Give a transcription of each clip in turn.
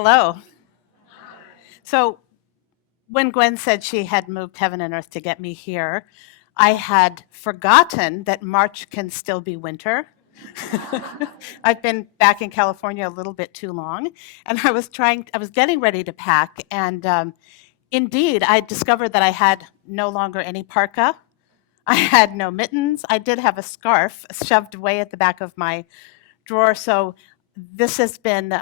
Hello. So when Gwen said she had moved heaven and earth to get me here, I had forgotten that March can still be winter. I've been back in California a little bit too long, and I was getting ready to pack, and indeed, I discovered that I had no longer any parka. I had no mittens. I did have a scarf shoved way at the back of my drawer, so this has been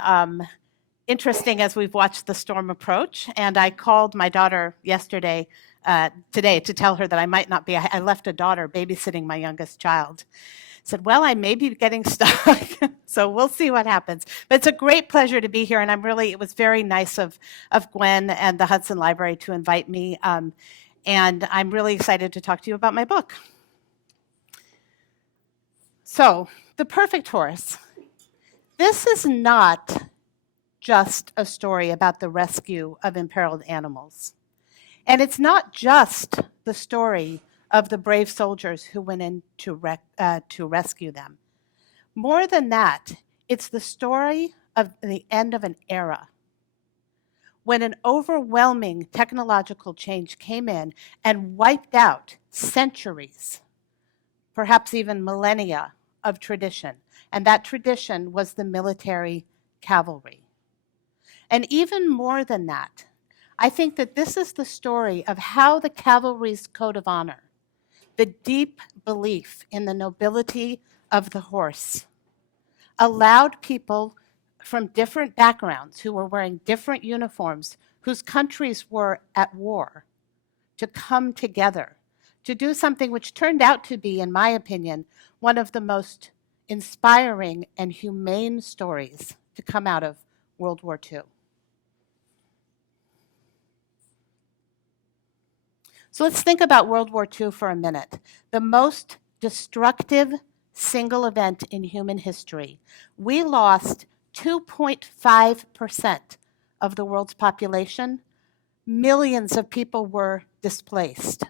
interesting as we've watched the storm approach. And I called my daughter today, to tell her that I might not be. I left a daughter babysitting my youngest child. Said, well, I may be getting stuck, so we'll see what happens. But it's a great pleasure to be here, and it was very nice of Gwen and the Hudson Library to invite me, and I'm really excited to talk to you about my book. So, The Perfect Horse. This is not just a story about the rescue of imperiled animals. And it's not just the story of the brave soldiers who went in to rescue them. More than that, it's the story of the end of an era when an overwhelming technological change came in and wiped out centuries, perhaps even millennia of tradition. And that tradition was the military cavalry. And even more than that, I think that this is the story of how the cavalry's code of honor, the deep belief in the nobility of the horse, allowed people from different backgrounds who were wearing different uniforms, whose countries were at war, to come together to do something which turned out to be, in my opinion, one of the most inspiring and humane stories to come out of World War II. So let's think about World War II for a minute. The most destructive single event in human history. We lost 2.5% of the world's population. Millions of people were displaced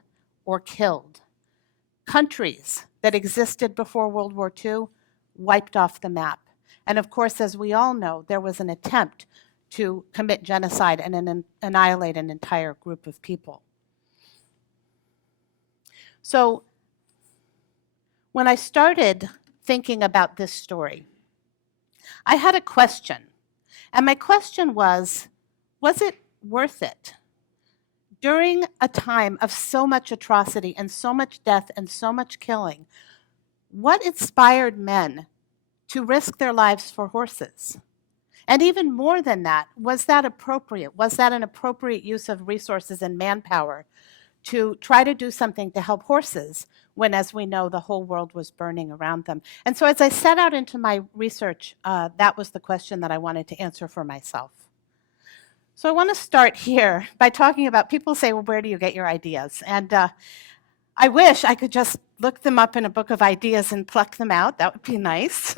or killed. Countries that existed before World War II wiped off the map. And of course, as we all know, there was an attempt to commit genocide and annihilate an entire group of people. So when I started thinking about this story, I had a question. And my question was it worth it? During a time of so much atrocity and so much death and so much killing, what inspired men to risk their lives for horses? And even more than that, was that appropriate? Was that an appropriate use of resources and manpower to try to do something to help horses when, as we know, the whole world was burning around them? And so as I set out into my research, that was the question that I wanted to answer for myself. So I want to start here by talking about, people say, well, where do you get your ideas? And I wish I could just look them up in a book of ideas and pluck them out. That would be nice.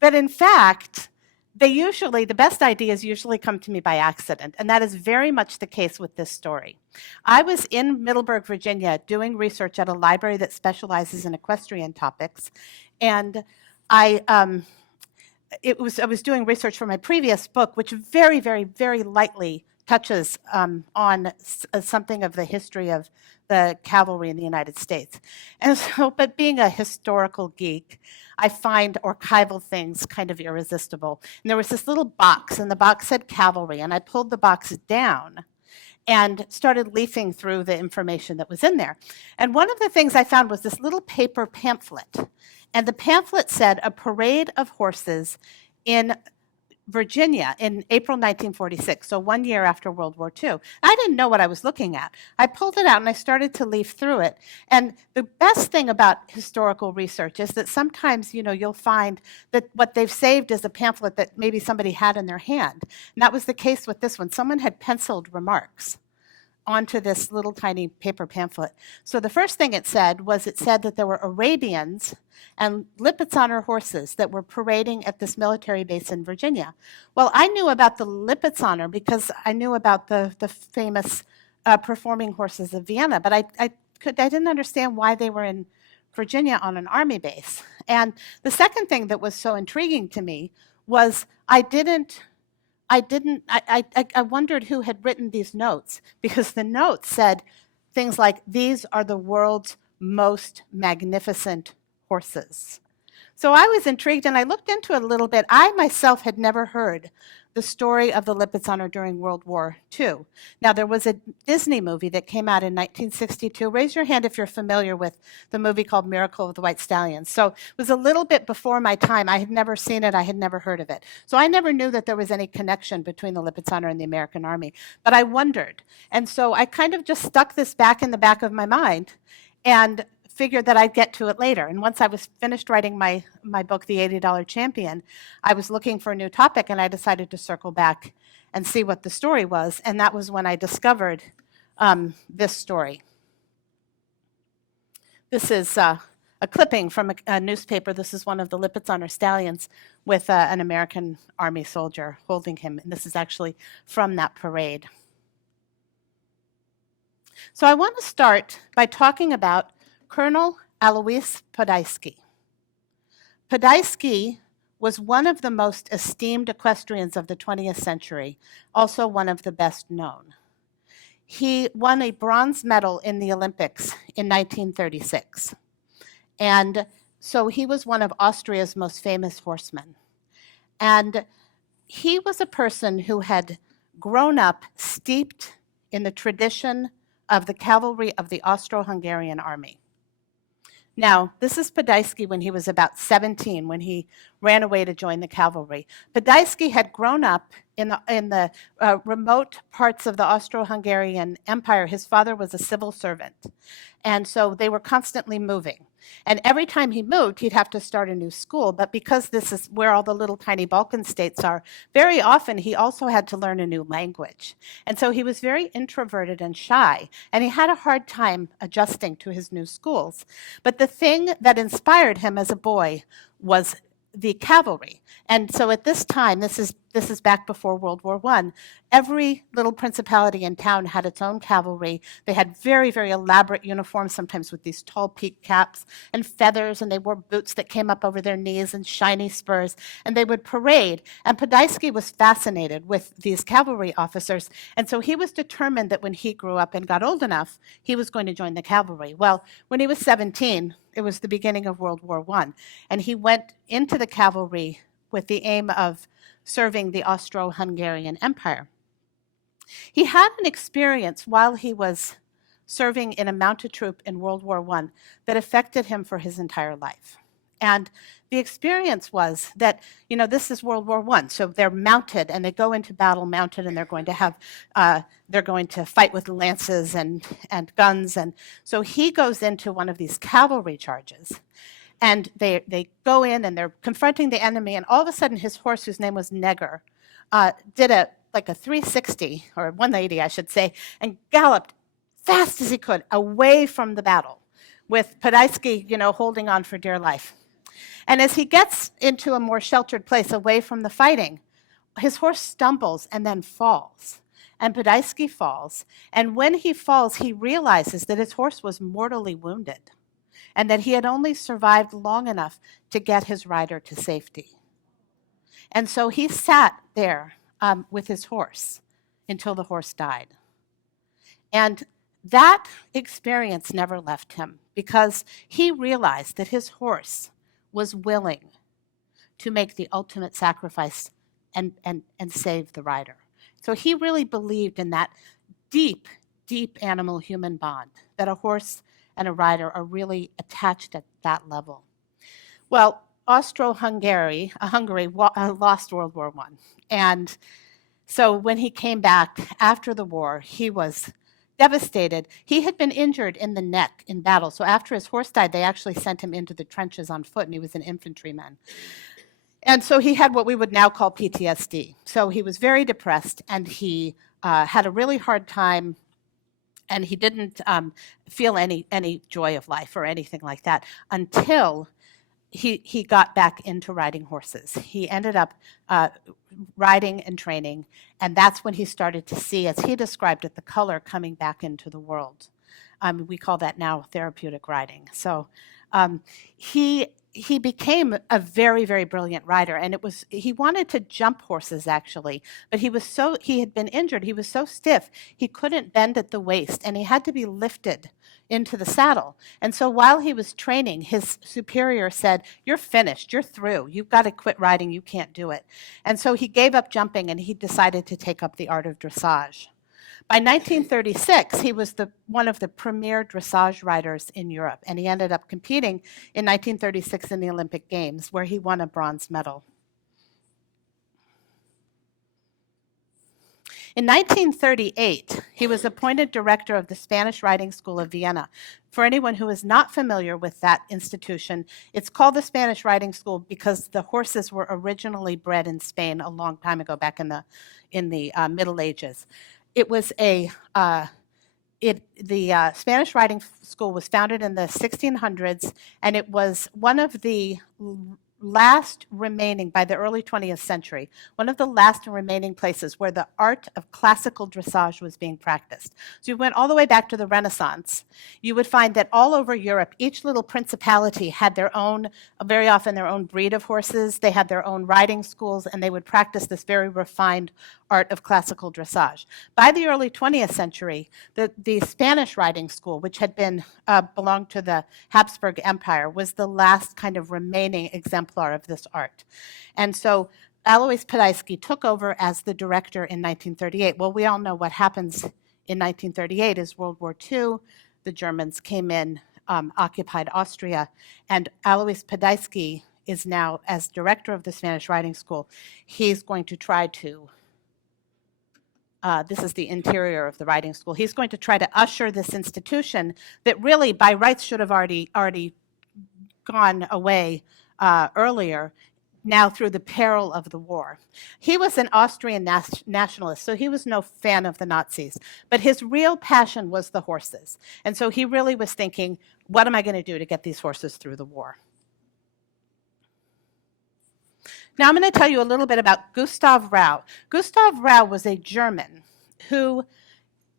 But in fact, the best ideas usually come to me by accident, and that is very much the case with this story. I was in Middleburg, Virginia, doing research at a library that specializes in equestrian topics, and I was doing research for my previous book, which very, very, very lightly touches on something of the history of the cavalry in the United States. And so, but being a historical geek, I find archival things kind of irresistible. And there was this little box, and the box said cavalry, and I pulled the box down and started leafing through the information that was in there. And one of the things I found was this little paper pamphlet. And the pamphlet said, a parade of horses in Virginia in April 1946, so 1 year after World War II. I didn't know what I was looking at. I pulled it out and I started to leaf through it. And the best thing about historical research is that sometimes, you'll find that what they've saved is a pamphlet that maybe somebody had in their hand. And that was the case with this one. Someone had penciled remarks onto this little tiny paper pamphlet. So the first thing it said that there were Arabians and Lipizzaner horses that were parading at this military base in Virginia. Well, I knew about the Lipizzaner because I knew about the famous performing horses of Vienna, but I didn't understand why they were in Virginia on an army base. And the second thing that was so intriguing to me was I I wondered who had written these notes, because the notes said things like, "These are the world's most magnificent horses." So I was intrigued and I looked into it a little bit. I myself had never heard the story of the Lipizzaner during World War II. Now, there was a Disney movie that came out in 1962. Raise your hand if you're familiar with the movie called Miracle of the White Stallions. So it was a little bit before my time. I had never seen it. I had never heard of it. So I never knew that there was any connection between the Lipizzaner and the American Army. But I wondered. And so I kind of just stuck this back in the back of my mind and figured that I'd get to it later. And once I was finished writing my book, The $80 Champion, I was looking for a new topic, and I decided to circle back and see what the story was. And that was when I discovered this story. This is a clipping from a newspaper. This is one of the Lipizzaner stallions with an American Army soldier holding him. And this is actually from that parade. So I want to start by talking about Colonel Alois Podolsky. Podolsky was one of the most esteemed equestrians of the 20th century, also one of the best known. He won a bronze medal in the Olympics in 1936. And so he was one of Austria's most famous horsemen. And he was a person who had grown up steeped in the tradition of the cavalry of the Austro-Hungarian army. Now, this is Podolsky when he was about 17, when he ran away to join the cavalry. Podolsky had grown up in the remote parts of the Austro-Hungarian Empire. His father was a civil servant, and so they were constantly moving. And every time he moved, he'd have to start a new school. But because this is where all the little tiny Balkan states are, very often he also had to learn a new language. And so he was very introverted and shy, and he had a hard time adjusting to his new schools. But the thing that inspired him as a boy was the cavalry. And so at this time, this is back before World War I, every little principality in town had its own cavalry. They had very, very elaborate uniforms, sometimes with these tall peaked caps and feathers, and they wore boots that came up over their knees and shiny spurs, and they would parade. And Podolsky was fascinated with these cavalry officers, and so he was determined that when he grew up and got old enough, he was going to join the cavalry. Well, when he was 17, it was the beginning of World War I, and he went into the cavalry with the aim of serving the Austro-Hungarian Empire. He had an experience while he was serving in a mounted troop in World War I that affected him for his entire life. And the experience was that, this is World War I, so they're mounted and they go into battle mounted, and they're going to fight with lances and guns. And so he goes into one of these cavalry charges. And they go in and they're confronting the enemy, and all of a sudden his horse, whose name was Neger, did a 360, or 180 I should say, and galloped fast as he could away from the battle, with Podolsky, holding on for dear life. And as he gets into a more sheltered place away from the fighting, his horse stumbles and then falls. And Podolsky falls. And when he falls, he realizes that his horse was mortally wounded, and that he had only survived long enough to get his rider to safety. And so he sat there with his horse until the horse died. And that experience never left him, because he realized that his horse was willing to make the ultimate sacrifice and save the rider. So he really believed in that deep, deep animal-human bond, that a horse and a rider are really attached at that level. Well, Hungary lost World War I. And so when he came back after the war, he was devastated. He had been injured in the neck in battle. So after his horse died, they actually sent him into the trenches on foot, and he was an infantryman. And so he had what we would now call PTSD. So he was very depressed, and he had a really hard time, and he didn't feel any joy of life or anything like that until he got back into riding horses. He ended up riding and training, and that's when he started to see, as he described it, the color coming back into the world. We call that now therapeutic riding. So he he became a very, very brilliant rider, and he wanted to jump horses actually, but he had been injured. He was so stiff he couldn't bend at the waist, and he had to be lifted into the saddle. And so while he was training, his superior said, "You're finished. You're through. You've got to quit riding. You can't do it." And so he gave up jumping, and he decided to take up the art of dressage. By 1936, he was one of the premier dressage riders in Europe, and he ended up competing in 1936 in the Olympic Games, where he won a bronze medal. In 1938, he was appointed director of the Spanish Riding School of Vienna. For anyone who is not familiar with that institution, it's called the Spanish Riding School because the horses were originally bred in Spain a long time ago, back in the Middle Ages. It was the Spanish Riding School was founded in the 1600s, and it was one of the last remaining, by the early 20th century, one of the last remaining places where the art of classical dressage was being practiced. So you went all the way back to the Renaissance. You would find that all over Europe, each little principality had their own, very often their own breed of horses. They had their own riding schools, and they would practice this very refined art of classical dressage. By the early 20th century, the Spanish riding school, which had been belonged to the Habsburg Empire, was the last kind of remaining exemplar of this art. And so Alois Podajski took over as the director in 1938. Well, we all know what happens in 1938 is World War II. The Germans came in, occupied Austria, and Alois Podajski is now, as director of the Spanish Riding School, he's going to try to this is the interior of the riding school. He's going to try to usher this institution that really, by rights, should have already gone away earlier, now through the peril of the war. He was an Austrian nationalist, so he was no fan of the Nazis. But his real passion was the horses. And so he really was thinking, what am I going to do to get these horses through the war? Now I'm going to tell you a little bit about Gustav Rau. Gustav Rau was a German who,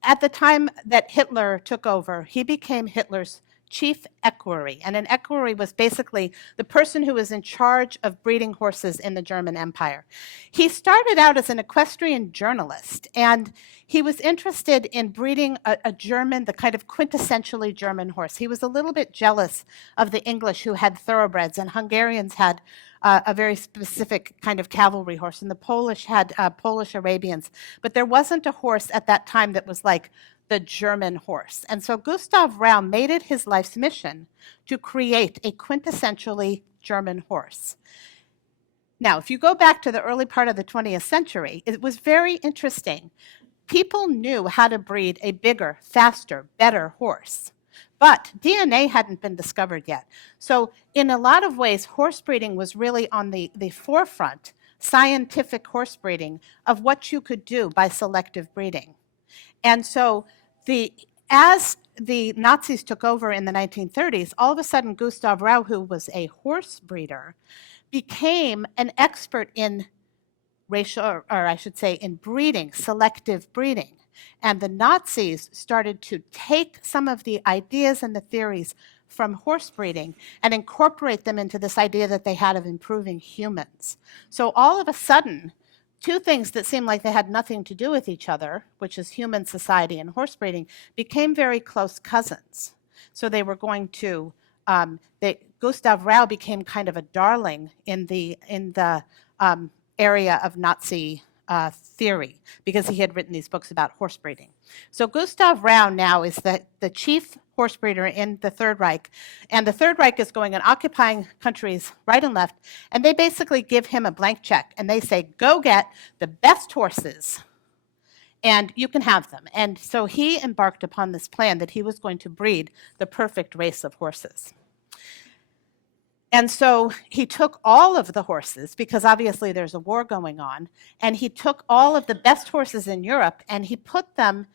at the time that Hitler took over, he became Hitler's chief equerry. And an equerry was basically the person who was in charge of breeding horses in the German Empire. He started out as an equestrian journalist, and he was interested in breeding a German, the kind of quintessentially German horse. He was a little bit jealous of the English, who had thoroughbreds, and Hungarians had a very specific kind of cavalry horse, and the Polish had Polish Arabians. But there wasn't a horse at that time that was like the German horse. And so Gustav Rau made it his life's mission to create a quintessentially German horse. Now, if you go back to the early part of the 20th century, it was very interesting. People knew how to breed a bigger, faster, better horse. But DNA hadn't been discovered yet. So in a lot of ways, horse breeding was really on the forefront, scientific horse breeding, of what you could do by selective breeding. And so as the Nazis took over in the 1930s, all of a sudden Gustav Rau, who was a horse breeder, became an expert in racial, or I should say in breeding, selective breeding. And the Nazis started to take some of the ideas and the theories from horse breeding and incorporate them into this idea that they had of improving humans. So all of a sudden, two things that seemed like they had nothing to do with each other, which is human society and horse breeding, became very close cousins. So they were going to, Gustav Rau became kind of a darling in the area of Nazi theory, because he had written these books about horse breeding. So Gustav Rau now is the chief horse breeder in the Third Reich, and the Third Reich is going and occupying countries right and left, and they basically give him a blank check, and they say, go get the best horses, and you can have them. And so he embarked upon this plan that he was going to breed the perfect race of horses. And so he took all of the horses, because obviously there's a war going on, and he took all of the best horses in Europe, and he put them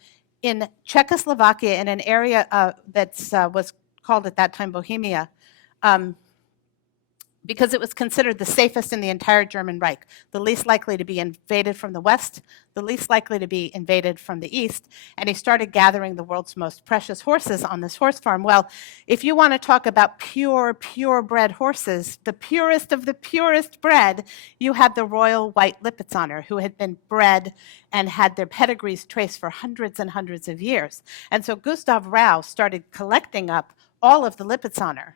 in Czechoslovakia, in an area that was called at that time Bohemia. because it was considered the safest in the entire German Reich, the least likely to be invaded from the west, the least likely to be invaded from the east, and he started gathering the world's most precious horses on this horse farm. Well, if you want to talk about purebred horses, the purest of the purest bred, you had the Royal White Lipizzaner, who had been bred and had their pedigrees traced for hundreds and hundreds of years. And so Gustav Rau started collecting up all of the Lipizzaner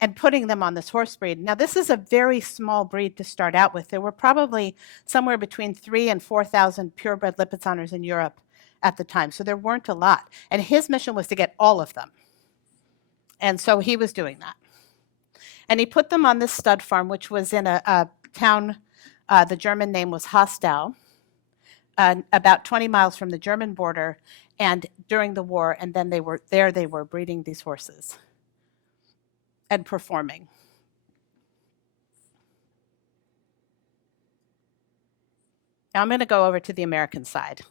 and putting them on this horse breed. Now, this is a very small breed to start out with. There were probably somewhere between 3,000 and 4,000 purebred Lipizzaners in Europe at the time, so there weren't a lot. And his mission was to get all of them. And so he was doing that. And he put them on this stud farm, which was in a town, the German name was Hostau, about 20 miles from the German border, and during the war, and then they were breeding these horses and performing. Now I'm going to go over to the American side.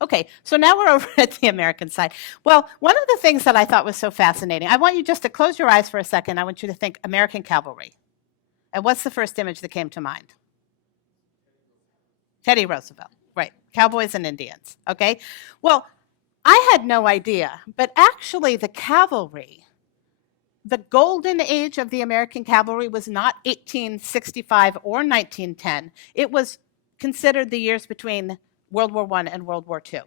Okay, so now we're over at the American side. Well, one of the things that I thought was so fascinating, I want you just to close your eyes for a second. I want you to think American cavalry. And what's the first image that came to mind? Teddy Roosevelt, right, cowboys and Indians, okay? Well, I had no idea, but actually the cavalry, the golden age of the American cavalry was not 1865 or 1910. It was considered the years between World War I and World War II.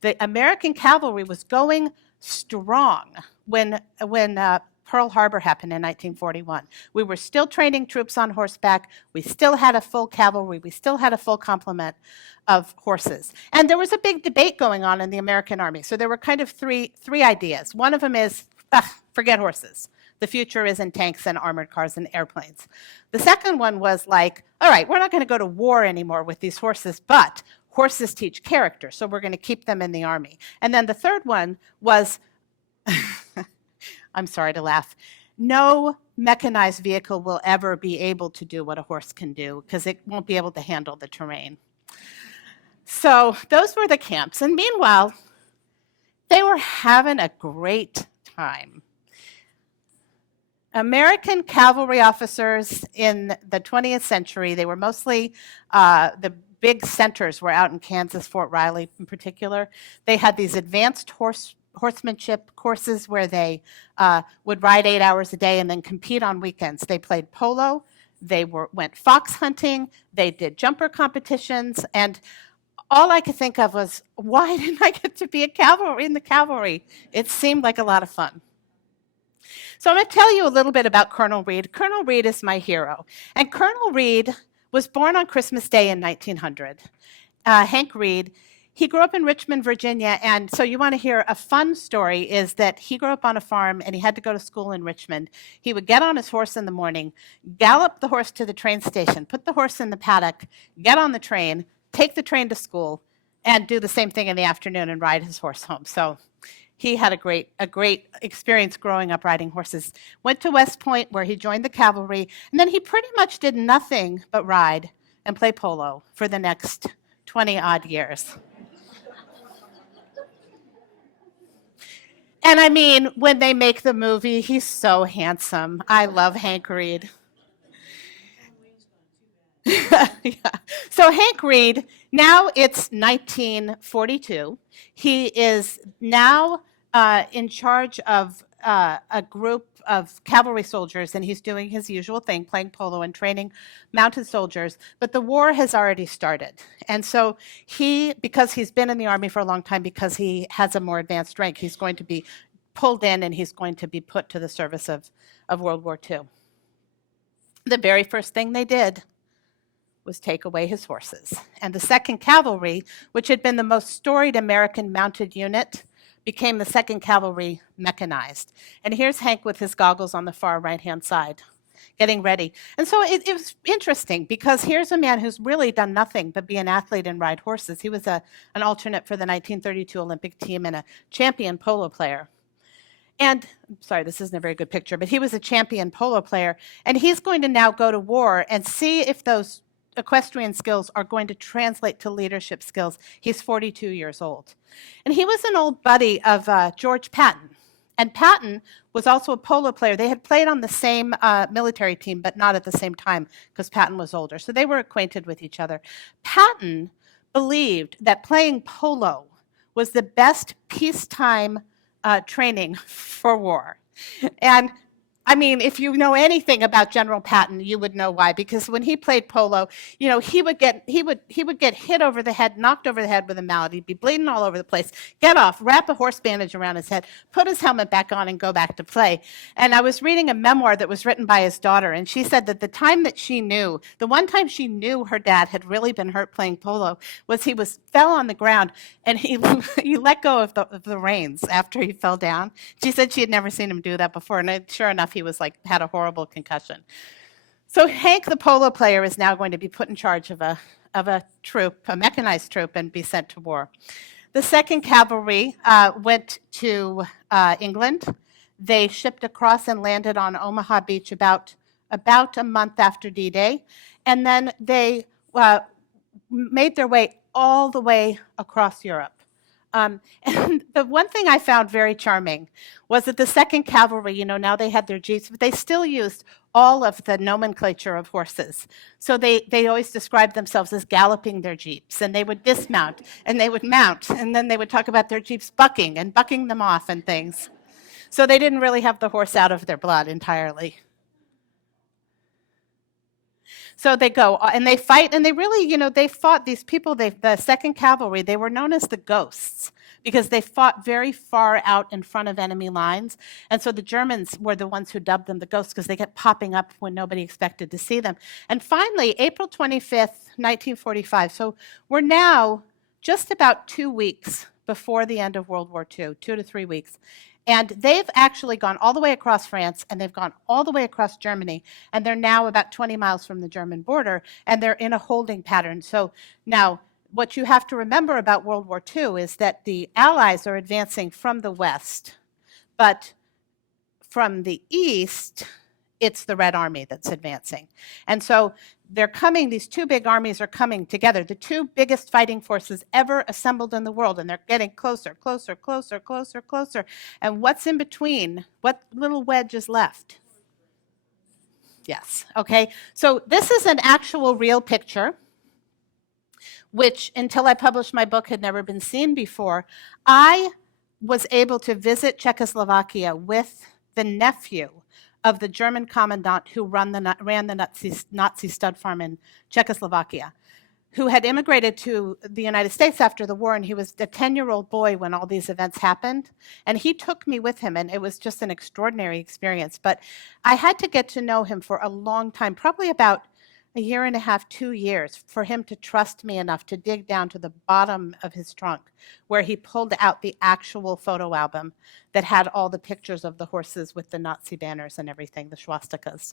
The American cavalry was going strong when Pearl Harbor happened in 1941. We were still training troops on horseback. We still had a full cavalry. We still had a full complement of horses. And there was a big debate going on in the American Army. So there were kind of three ideas. One of them is, forget horses. The future is in tanks and armored cars and airplanes. The second one was like, all right, we're not going to go to war anymore with these horses, but horses teach character, so we're going to keep them in the Army. And then the third one was, I'm sorry to laugh, no mechanized vehicle will ever be able to do what a horse can do because it won't be able to handle the terrain. So those were the camps. And meanwhile, they were having a great time. American cavalry officers in the 20th century, they were mostly, the big centers were out in Kansas, Fort Riley in particular. They had these advanced horsemanship courses where they would ride 8 hours a day and then compete on weekends. They played polo, they went fox hunting, they did jumper competitions, and all I could think of was, why didn't I get to be in the cavalry? It seemed like a lot of fun. So I'm going to tell you a little bit about Colonel Reed. Colonel Reed is my hero. And Colonel Reed was born on Christmas Day in 1900. Hank Reed. He grew up in Richmond, Virginia. And so you want to hear a fun story is that he grew up on a farm and he had to go to school in Richmond. He would get on his horse in the morning, gallop the horse to the train station, put the horse in the paddock, get on the train, take the train to school, and do the same thing in the afternoon and ride his horse home. So he had a great experience growing up riding horses. Went to West Point where he joined the cavalry, and then he pretty much did nothing but ride and play polo for the next 20-odd years. And I mean, when they make the movie, he's so handsome. I love Hank Reed. Yeah. So Hank Reed, now it's 1942. He is now in charge of a group of cavalry soldiers, and he's doing his usual thing, playing polo and training mounted soldiers. But the war has already started. And so because he's been in the Army for a long time, because he has a more advanced rank, he's going to be pulled in and he's going to be put to the service of World War II. The very first thing they did was take away his horses. And the 2nd Cavalry, which had been the most storied American mounted unit, became the 2nd Cavalry mechanized. And here's Hank with his goggles on the far right-hand side, getting ready. And so it was interesting because here's a man who's really done nothing but be an athlete and ride horses. He was an alternate for the 1932 Olympic team and a champion polo player. And, sorry, this isn't a very good picture, but he was a champion polo player. And he's going to now go to war and see if those equestrian skills are going to translate to leadership skills. He's 42 years old. And he was an old buddy of George Patton. And Patton was also a polo player. They had played on the same military team, but not at the same time because Patton was older. So they were acquainted with each other. Patton believed that playing polo was the best peacetime training for war. And I mean, if you know anything about General Patton, you would know why. Because when he played polo, you know, he would get hit over the head, knocked over the head with a mallet. He'd be bleeding all over the place. Get off, wrap a horse bandage around his head, put his helmet back on, and go back to play. And I was reading a memoir that was written by his daughter, and she said that the one time she knew her dad had really been hurt playing polo, was he fell on the ground and he let go of the reins after he fell down. She said she had never seen him do that before, and sure enough, he was had a horrible concussion. So Hank, the polo player, is now going to be put in charge of a troop, a mechanized troop, and be sent to war. The 2nd Cavalry went to England. They shipped across and landed on Omaha Beach about a month after D-Day, and then they made their way all the way across Europe. And the one thing I found very charming was that the 2nd Cavalry, you know, now they had their jeeps, but they still used all of the nomenclature of horses. So they always described themselves as galloping their jeeps, and they would dismount, and they would mount, and then they would talk about their jeeps bucking and bucking them off and things. So they didn't really have the horse out of their blood entirely. So they go and they fight, and they really, you know, they fought these people. The 2nd Cavalry, they were known as the Ghosts because they fought very far out in front of enemy lines. And so the Germans were the ones who dubbed them the Ghosts because they kept popping up when nobody expected to see them. And finally, April 25th, 1945. So we're now just about 2 weeks before the end of World War II, 2 to 3 weeks. And they've actually gone all the way across France, and they've gone all the way across Germany, and they're now about 20 miles from the German border, and they're in a holding pattern. So now, what you have to remember about World War II is that the Allies are advancing from the west, but from the east, it's the Red Army that's advancing. And so they're coming, these 2 big armies are coming together, the 2 biggest fighting forces ever assembled in the world, and they're getting closer, closer, closer, closer, closer. And what's in between? What little wedge is left? Yes, okay. So this is an actual real picture, which until I published my book had never been seen before. I was able to visit Czechoslovakia with the nephew of the German commandant who ran the Nazi stud farm in Czechoslovakia, who had immigrated to the United States after the war, and he was a 10-year-old boy when all these events happened. And he took me with him, and it was just an extraordinary experience. But I had to get to know him for a long time, probably about a year and a half, 2 years, for him to trust me enough to dig down to the bottom of his trunk, where he pulled out the actual photo album that had all the pictures of the horses with the Nazi banners and everything, the swastikas.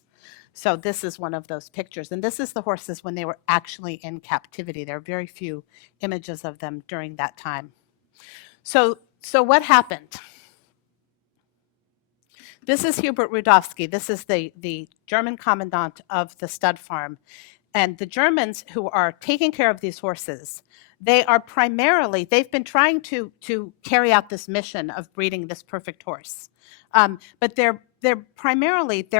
So this is one of those pictures. And this is the horses when they were actually in captivity. There are very few images of them during that time. So what happened? This is Hubert Rudowski. This is the German commandant of the stud farm. And the Germans who are taking care of these horses, they've been trying to carry out this mission of breeding this perfect horse. But they're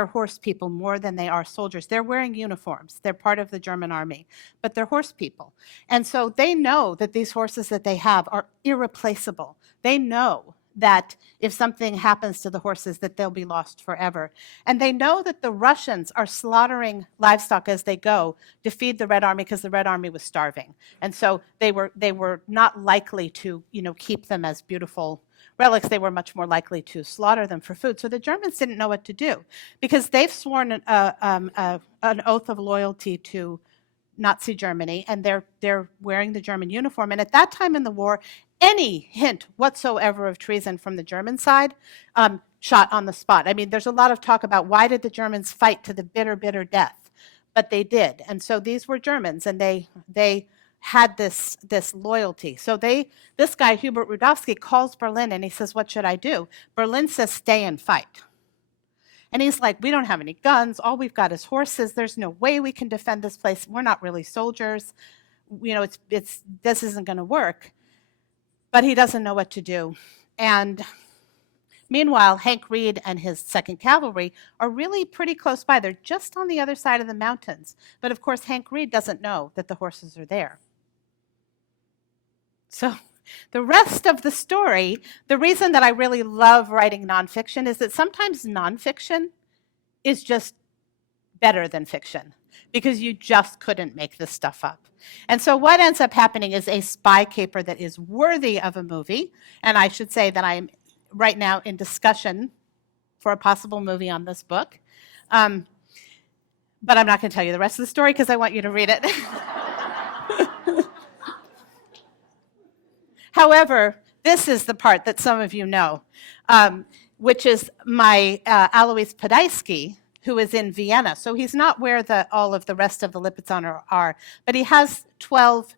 horse people more than they are soldiers. They're wearing uniforms. They're part of the German army, but they're horse people. And so they know that these horses that they have are irreplaceable. They know that if something happens to the horses, that they'll be lost forever. And they know that the Russians are slaughtering livestock as they go to feed the Red Army because the Red Army was starving. And so they were not likely to, keep them as beautiful relics. They were much more likely to slaughter them for food. So the Germans didn't know what to do because they've sworn an oath of loyalty to Nazi Germany, and they're wearing the German uniform. And at that time in the war, any hint whatsoever of treason from the German side, shot on the spot. I mean, there's a lot of talk about why did the Germans fight to the bitter, bitter death, but they did. And so these were Germans, and they had this loyalty. So this guy, Hubert Rudowski, calls Berlin, and he says, what should I do? Berlin says, stay and fight. And he's like, we don't have any guns. All we've got is horses. There's no way we can defend this place. We're not really soldiers. This isn't going to work. But he doesn't know what to do. And Meanwhile, Hank Reed and his 2nd Cavalry are really pretty close by. They're just on the other side of the mountains. But of course, Hank Reed doesn't know that the horses are there. So the rest of the story, the reason that I really love writing nonfiction is that sometimes nonfiction is just better than fiction because you just couldn't make this stuff up. And so what ends up happening is a spy caper that is worthy of a movie. And I should say that I'm right now in discussion for a possible movie on this book. But I'm not going to tell you the rest of the story because I want you to read it. However, this is the part that some of you know, which is my Alois Podolsky, who is in Vienna. So he's not where all of the rest of the Lipizzaner are, but he has 12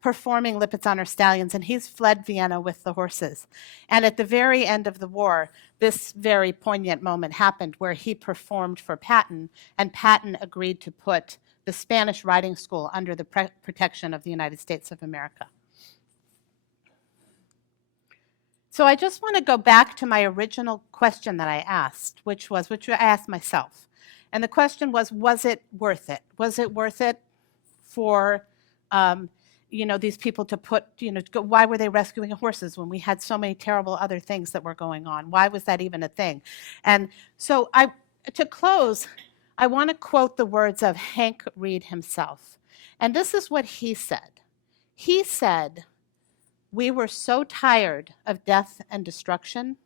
performing Lipizzaner stallions, and he's fled Vienna with the horses. And at the very end of the war, this very poignant moment happened where he performed for Patton, and Patton agreed to put the Spanish riding school under the protection of the United States of America. So I just want to go back to my original question that I asked, which I asked myself. And the question was it worth it? Was it worth it for, these people to put, why were they rescuing horses when we had so many terrible other things that were going on? Why was that even a thing? And so to close, I want to quote the words of Hank Reed himself. And this is what he said. He said, "We were so tired of death and destruction,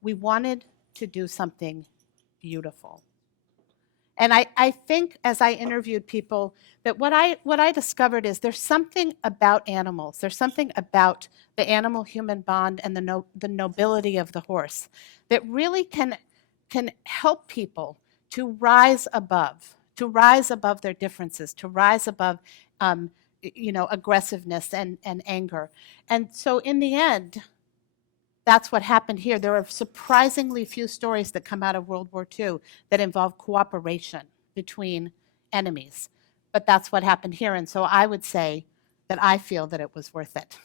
we wanted to do something beautiful." And I think as I interviewed people that what I discovered is there's something about animals. There's something about the animal-human bond and the nobility of the horse that really can help people to rise above their differences, to rise above aggressiveness and anger. And so in the end, that's what happened here. There are surprisingly few stories that come out of World War II that involve cooperation between enemies. But that's what happened here. And so I would say that I feel that it was worth it.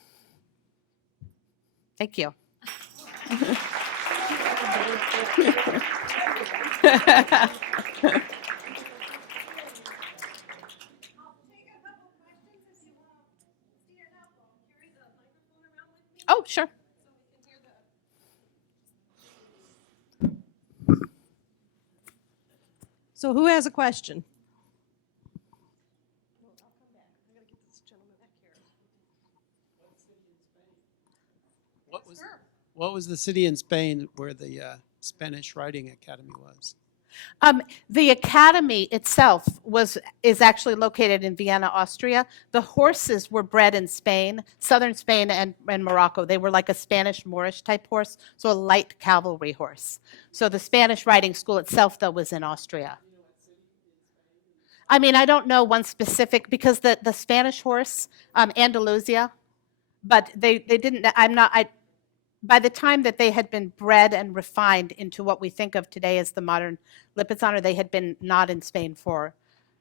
Thank you. Oh, sure. So who has a question? What was the city in Spain where the Spanish Riding Academy was? The academy itself is actually located in Vienna, Austria. The horses were bred in Spain, southern Spain and Morocco. They were like a Spanish Moorish type horse, so a light cavalry horse. So the Spanish riding school itself, though, was in Austria. I mean, I don't know one specific, because the Spanish horse, Andalusia, but they didn't, by the time that they had been bred and refined into what we think of today as the modern Lipizzaner, they had been not in Spain for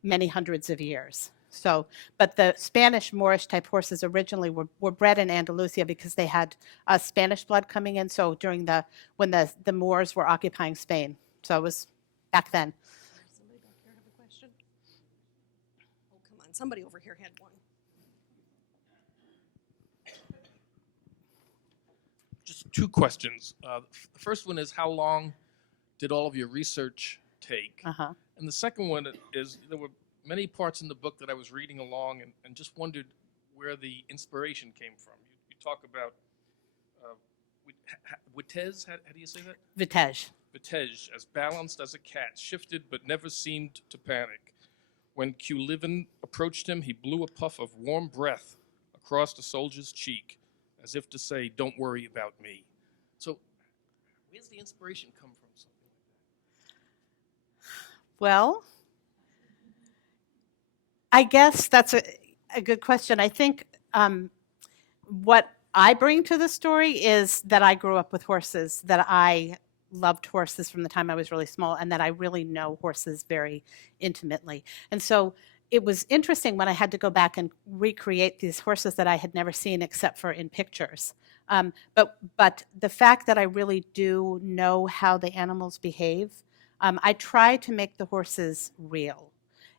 many hundreds of years. So, but the Spanish Moorish type horses originally were bred in Andalusia because they had Spanish blood coming in. So when the Moors were occupying Spain. So it was back then. Somebody back here have a question? Oh, come on. Somebody over here had one. Just two questions. The first one is, how long did all of your research take? Uh-huh. And the second one is, there were many parts in the book that I was reading along and just wondered where the inspiration came from. You talk about Vitesse, how do you say that? Vitesse. Vitesse, as balanced as a cat, shifted but never seemed to panic. When Quliven approached him, he blew a puff of warm breath across the soldier's cheek, as if to say, "Don't worry about me." So where's the inspiration come from? Something like that? Well, I guess that's a good question. I think what I bring to the story is that I grew up with horses, that I loved horses from the time I was really small, and that I really know horses very intimately. And so it was interesting when I had to go back and recreate these horses that I had never seen except for in pictures. But the fact that I really do know how the animals behave, I try to make the horses real.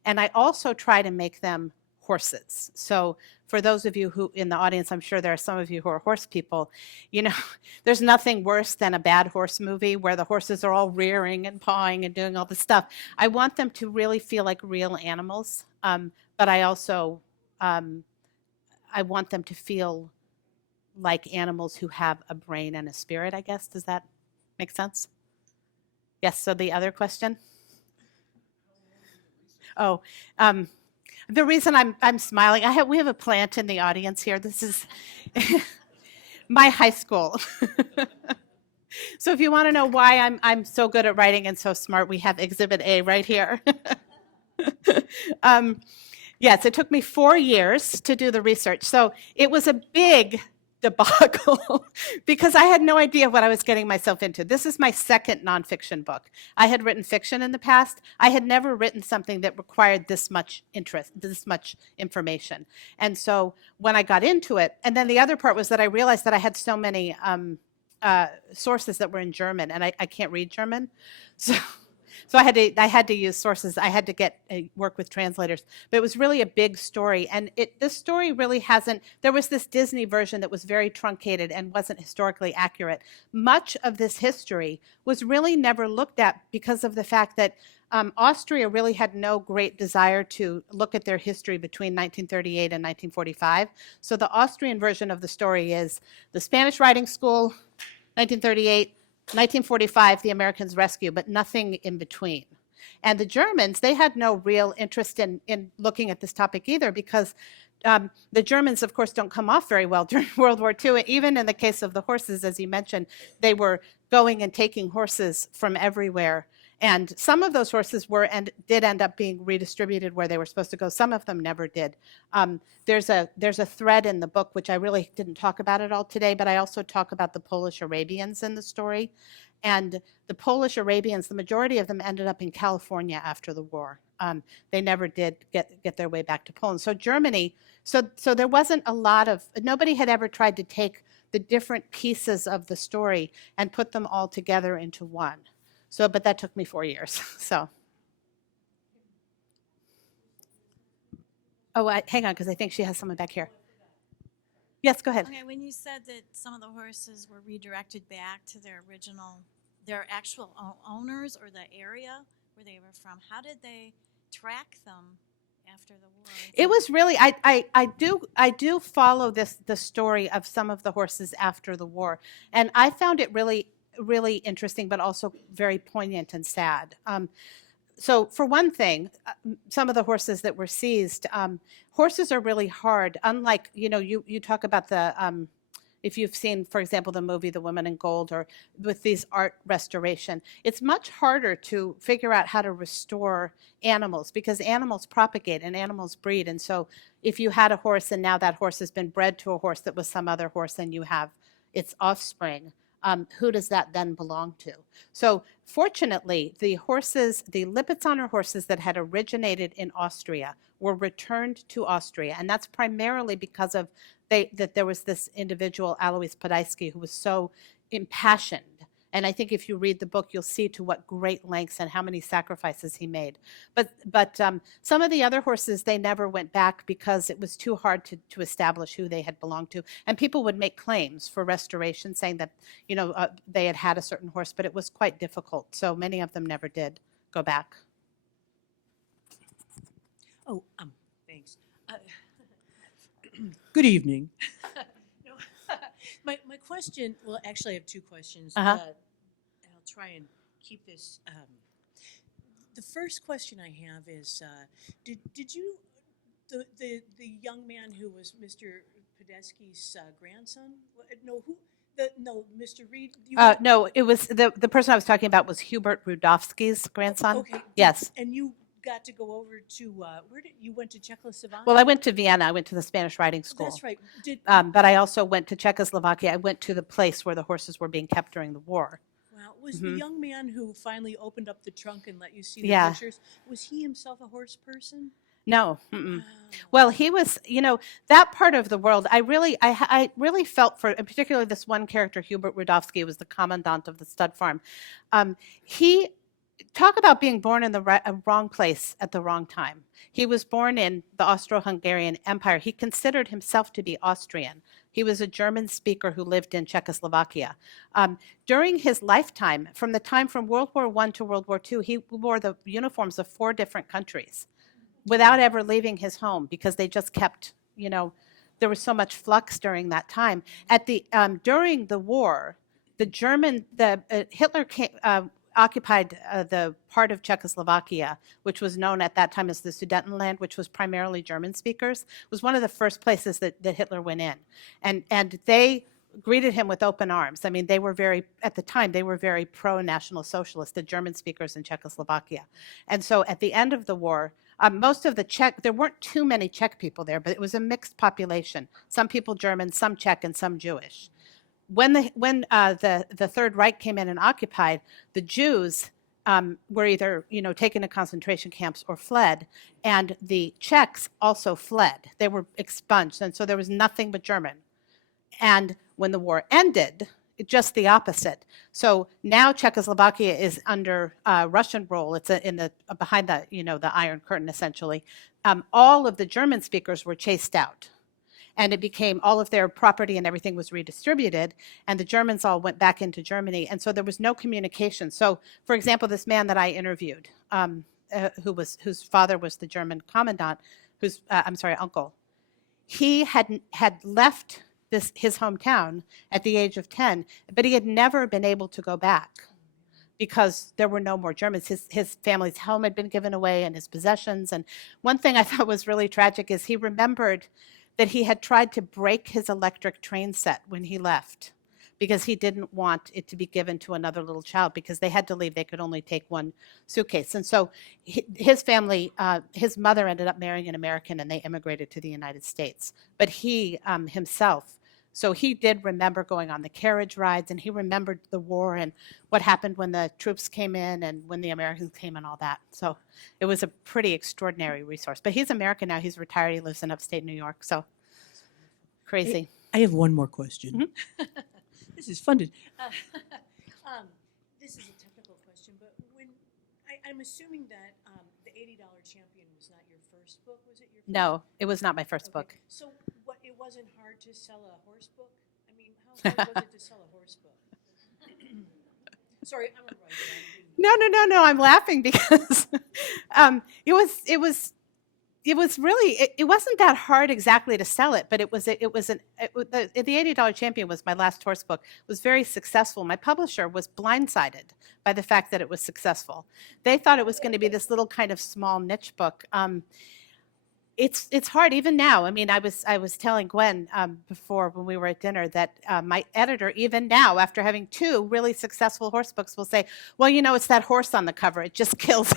And I also try to make them horses. So for those of you who in the audience, I'm sure there are some of you who are horse people, you know, there's nothing worse than a bad horse movie where the horses are all rearing and pawing and doing all this stuff. I want them to really feel like real animals, but I also I want them to feel like animals who have a brain and a spirit, I guess. Does that make sense? Yes, so the other question? Oh, the reason I'm smiling, we have a plant in the audience here. This is my high school. So if you want to know why I'm so good at writing and so smart, we have Exhibit A right here. Yes, it took me 4 years to do the research. So it was a big debacle because I had no idea what I was getting myself into. This is my second nonfiction book. I had written fiction in the past. I had never written something that required this much interest, this much information. And so when I got into it, and then the other part was that I realized that I had so many sources that were in German, and I can't read German. So I had to use sources. I had to get work with translators. But it was really a big story, and this story really hasn't. There was this Disney version that was very truncated and wasn't historically accurate. Much of this history was really never looked at because of the fact that Austria really had no great desire to look at their history between 1938 and 1945. So the Austrian version of the story is the Spanish riding school, 1938. 1945, the Americans rescue, but nothing in between. And the Germans, they had no real interest in looking at this topic either because the Germans, of course, don't come off very well during World War II. Even in the case of the horses, as you mentioned, they were going and taking horses from everywhere. And some of those horses did end up being redistributed where they were supposed to go. Some of them never did. There's a thread in the book, which I really didn't talk about it all today, but I also talk about the Polish Arabians in the story. And the Polish Arabians, the majority of them ended up in California after the war. They never did get their way back to Poland. So Germany, so there wasn't a lot of, nobody had ever tried to take the different pieces of the story and put them all together into one. So, but that took me 4 years, so. Oh, hang on, because I think she has someone back here. Yes, go ahead. Okay, when you said that some of the horses were redirected back to their actual owners or the area where they were from, how did they track them after the war? It was really, I do follow the story of some of the horses after the war, and I found it really interesting, but also very poignant and sad. So for one thing, some of the horses that were seized, horses are really hard. Unlike, you talk about the, if you've seen, for example, the movie The Woman in Gold or with these art restoration, it's much harder to figure out how to restore animals because animals propagate and animals breed. And so if you had a horse and now that horse has been bred to a horse that was some other horse and you have its offspring, who does that then belong to? So fortunately, the Lipizzaner horses that had originated in Austria were returned to Austria. And that's primarily because of that there was this individual, Alois Podolsky, who was so impassioned. And I think if you read the book, you'll see to what great lengths and how many sacrifices he made. But some of the other horses, they never went back because it was too hard to establish who they had belonged to. And people would make claims for restoration saying that, they had a certain horse, but it was quite difficult. So many of them never did go back. Oh, thanks. Good evening. My question, well, actually, I have two questions. Uh-huh. And I'll try and keep this. The first question I have is, did you, the young man who was Mr. Podolsky's grandson? Mr. Reed? No, it was the person I was talking about was Hubert Rudowski's grandson. Okay. Yes. And you got to go over to, where did you went to Czechoslovakia? Well, I went to Vienna. I went to the Spanish riding school. That's right. But I also went to Czechoslovakia. I went to the place where the horses were being kept during the war. Wow. Was the young man who finally opened up the trunk and let you see the Yeah. pictures, was he himself a horse person? No. Mm-mm. Well, he was, that part of the world. I really felt for, particularly this one character, Hubert Rudowski, was the commandant of the stud farm. He talk about being born in the wrong place at the wrong time. He was born in the Austro-Hungarian Empire. He considered himself to be Austrian. He was a German speaker who lived in Czechoslovakia. During his lifetime, from World War I to World War II, he wore the uniforms of 4 different countries without ever leaving his home, because they just kept, there was so much flux during that time. During the war, Hitler occupied the part of Czechoslovakia, which was known at that time as the Sudetenland, which was primarily German speakers. It was one of the first places that Hitler went in. And they greeted him with open arms. I mean, at the time, they were very pro-National Socialist, the German speakers in Czechoslovakia. And so at the end of the war, most of the there weren't too many Czech people there, but it was a mixed population. Some people German, some Czech, and some Jewish. When the Third Reich came in and occupied, the Jews were either taken to concentration camps or fled, and the Czechs also fled. They were expunged, and so there was nothing but German. And when the war ended, just the opposite. So now Czechoslovakia is under Russian rule. It's behind the Iron Curtain, essentially. All of the German speakers were chased out, and it became all of their property and everything was redistributed, and the Germans all went back into Germany, and so there was no communication. So, for example, this man that I interviewed, whose father was the German commandant, uncle, he had left his hometown at the age of 10, but he had never been able to go back because there were no more Germans. His family's home had been given away and his possessions. And one thing I thought was really tragic is he remembered that he had tried to break his electric train set when he left because he didn't want it to be given to another little child because they had to leave. They could only take one suitcase. And so his family, his mother ended up marrying an American and they immigrated to the United States. But he himself, so he did remember going on the carriage rides, and he remembered the war and what happened when the troops came in and when the Americans came and all that. So it was a pretty extraordinary resource. But he's American now. He's retired. He lives in upstate New York. So crazy. I have one more question. This is fun. This is a technical question, but I'm assuming that the $80 Champion was not your first book. Was it your first? No, it was not my first Okay. book. So it wasn't hard to sell a horse book? I mean, how hard was it to sell a horse book? Sorry, I'm a writer. No. I'm laughing because it wasn't that hard exactly to sell it, but the $80 Champion was my last horse book. It was very successful. My publisher was blindsided by the fact that it was successful. They thought it was going to be this little kind of small niche book. It's hard even now. I mean, I was telling Gwen before when we were at dinner that my editor, even now, after having 2 really successful horse books, will say, "Well, it's that horse on the cover. It just kills."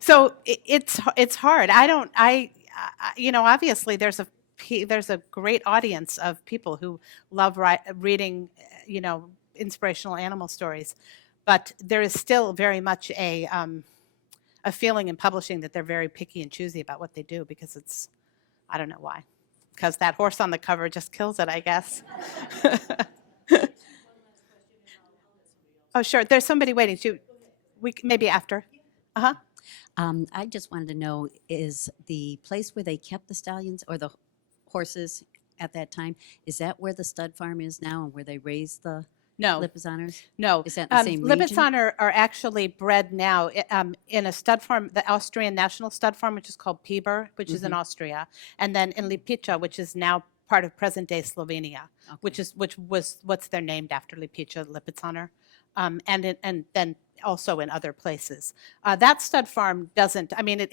So it's hard. Obviously there's a great audience of people who love reading, inspirational animal stories, but there is still very much a feeling in publishing that they're very picky and choosy about what they do because I don't know why, because that horse on the cover just kills it, I guess. Oh, sure. There's somebody waiting. Maybe after. Uh-huh. I just wanted to know, is the place where they kept the stallions or the horses at that time, is that where the stud farm is now and where they raise the No. Lipizaners? No. Is that the same region? Lipizzaner are actually bred now in a stud farm, the Austrian National Stud Farm, which is called Piber, which is in Austria, and then in Lipica, which is now part of present-day Slovenia, which was what's they're named after, Lipica, Lipizzaner, and then also in other places. That stud farm doesn't. I mean,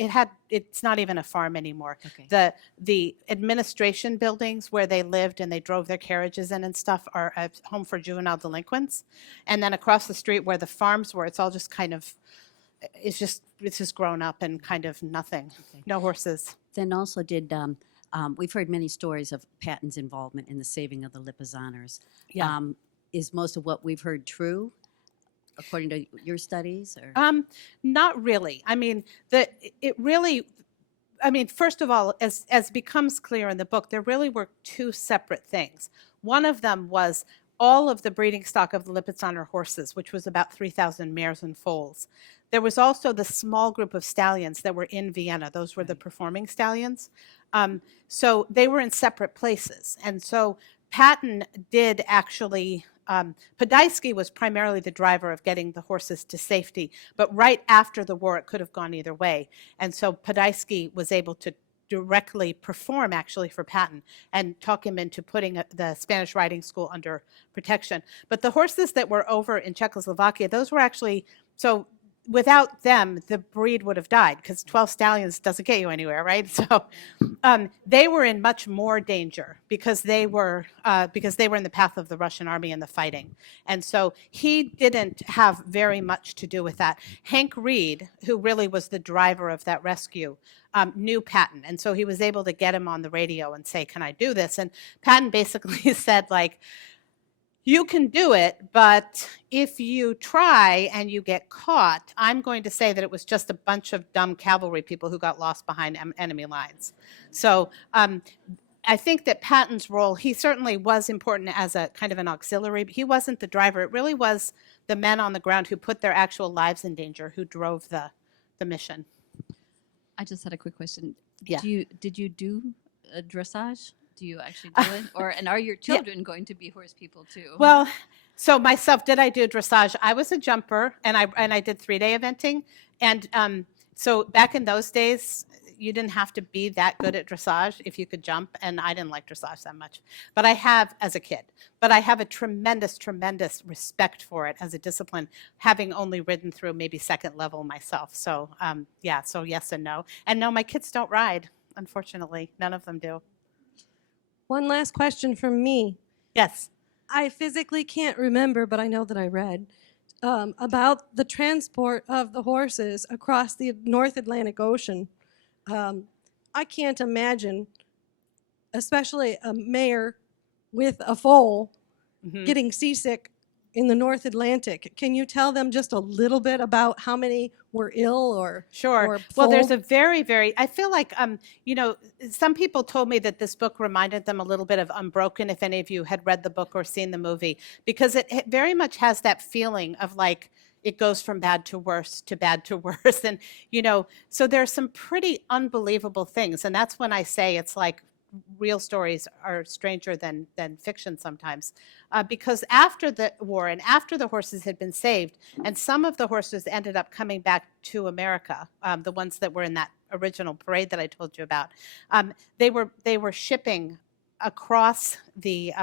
it's not even a farm anymore. Okay. The administration buildings where they lived and they drove their carriages in and stuff are a home for juvenile delinquents, and then across the street where the farms were, it's all just kind of, it's just grown up and kind of nothing. Okay. No horses. Then also we've heard many stories of Patton's involvement in the saving of the Lipizaners. Yeah. Is most of what we've heard true? according to your studies, or? Not really. I mean, it really, I mean, first of all, as becomes clear in the book, there really were two separate things. One of them was all of the breeding stock of the Lipizzaner horses, which was about 3,000 mares and foals. There was also the small group of stallions that were in Vienna. Those were the performing stallions. So they were in separate places. And so Patton did actually, Podolsky was primarily the driver of getting the horses to safety, but right after the war, it could have gone either way. And so Podolsky was able to directly perform actually for Patton and talk him into putting the Spanish riding school under protection. But the horses that were over in Czechoslovakia, those were actually, so without them, the breed would have died because 12 stallions doesn't get you anywhere, right? So they were in much more danger because they were in the path of the Russian army and the fighting. And so he didn't have very much to do with that. Hank Reed, who really was the driver of that rescue, knew Patton. And so he was able to get him on the radio and say, can I do this? And Patton basically said, like, you can do it, but if you try and you get caught, I'm going to say that it was just a bunch of dumb cavalry people who got lost behind enemy lines. So I think that Patton's role, he certainly was important as a kind of an auxiliary, but he wasn't the driver. It really was the men on the ground who put their actual lives in danger who drove the mission. I just had a quick question. Yeah. Did you do a dressage? Do you actually do it? And are your children going to be horse people too? Well, so myself, did I do dressage? I was a jumper, and I did 3-day eventing. And so back in those days, you didn't have to be that good at dressage if you could jump, and I didn't like dressage that much. But I have as a kid. But I have a tremendous, tremendous respect for it as a discipline, having only ridden through maybe second level myself. So yeah, so yes and no. And no, my kids don't ride, unfortunately. None of them do. One last question from me. Yes. I physically can't remember, but I know that I read about the transport of the horses across the North Atlantic Ocean. I can't imagine, especially a mare with a foal, getting seasick in the North Atlantic. Can you tell them just a little bit about how many were ill or Sure. or Well, there's full? a very, very, I feel like, you know, some people told me that this book reminded them a little bit of Unbroken, if any of you had read the book or seen the movie, because it very much has that feeling of like, it goes from bad to worse to bad to worse. And, you know, so there's some pretty unbelievable things. And that's when I say it's like real stories are stranger than fiction sometimes. Because after the war and after the horses had been saved, and some of the horses ended up coming back to America, the ones that were in that original parade that I told you about, they were shipping across the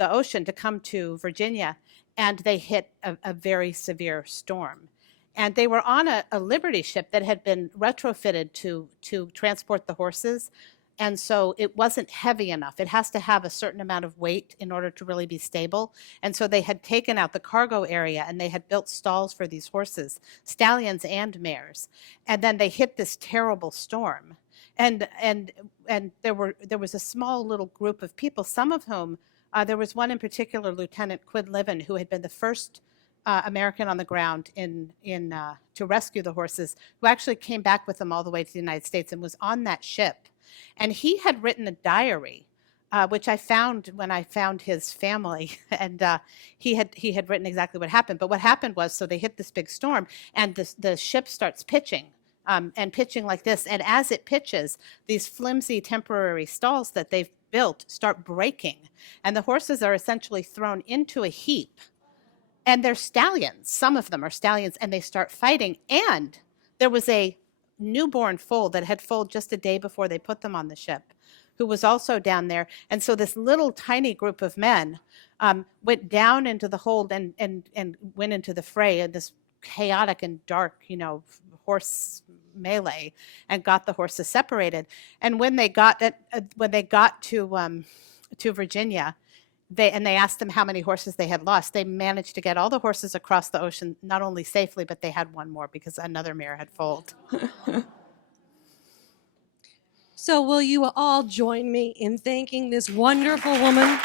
ocean to come to Virginia, and they hit a very severe storm. And they were on a Liberty ship that had been retrofitted to transport the horses. And so it wasn't heavy enough. It has to have a certain amount of weight in order to really be stable. And so they had taken out the cargo area and they had built stalls for these horses, stallions and mares. And then they hit this terrible storm. And there was a small little group of people, some of whom, there was one in particular, Lieutenant Quinlivan, who had been the first American on the ground to rescue the horses, who actually came back with them all the way to the United States and was on that ship. And he had written a diary, which I found when I found his family, and he had written exactly what happened. But what happened was, so they hit this big storm, and the ship starts pitching, and pitching like this. And as it pitches, these flimsy temporary stalls that they've built start breaking, and the horses are essentially thrown into a heap. And they're stallions. Some of them are stallions, and they start fighting. And there was a newborn foal that had foaled just a day before they put them on the ship, who was also down there. And so this little tiny group of men went down into the hold and went into the fray in this chaotic and dark, you know, horse melee, and got the horses separated. And when they got to Virginia, they asked them how many horses they had lost. They managed to get all the horses across the ocean, not only safely, but they had one more because another mare had foaled. So will you all join me in thanking this wonderful woman?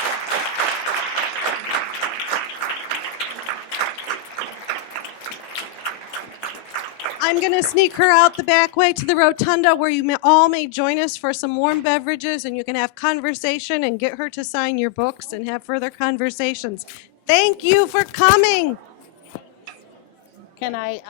I'm going to sneak her out the back way to the rotunda where you all may join us for some warm beverages and you can have conversation and get her to sign your books and have further conversations. Thank you for coming. Can I